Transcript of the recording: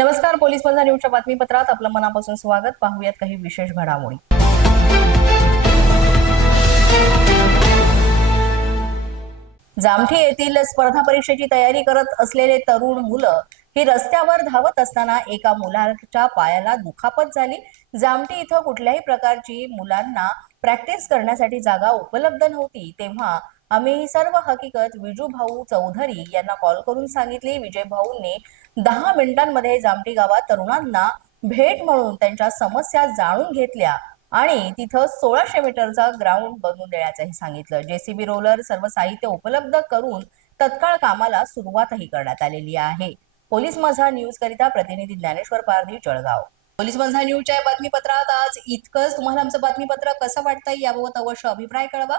नमस्कार पोलीस बंधा न्यूजच्या बातमीपत्रात आपलं मनापासून स्वागत. पाहूयात काही विशेष घडामोडी. जामठी येथील स्पर्धा परीक्षेची तयारी करत असलेले तरुण मुलं ही रस्त्यावर धावत असताना एका मुलाच्या पायाला दुखापत झाली. जामठी इथं कुठल्याही प्रकारची मुलांना प्रॅक्टिस करण्यासाठी जागा उपलब्ध नव्हती. तेव्हा आम्ही ही सर्व हकीकत विजू भाऊ चौधरी यांना कॉल करून सांगितली. विजय भाऊंनी दहा मिनिटांमध्ये जामटी गावात तरुणांना भेट म्हणून त्यांच्या समस्या जाणून घेतल्या आणि तिथं सोळाशे मीटरचा ग्राउंड बनवून देण्याचंही सांगितलं. जेसीबी रोलर सर्व साहित्य उपलब्ध करून तत्काळ कामाला सुरुवातही करण्यात आलेली आहे. पोलीस माझा न्यूज करिता प्रतिनिधी ज्ञानेश्वर पारधी जळगाव. पोलीस माझा न्यूजच्या बातमीपत्रात आज इतकंच. तुम्हाला आमचं बातमीपत्र कसं वाटतंय याबाबत अवश्य अभिप्राय कळवा.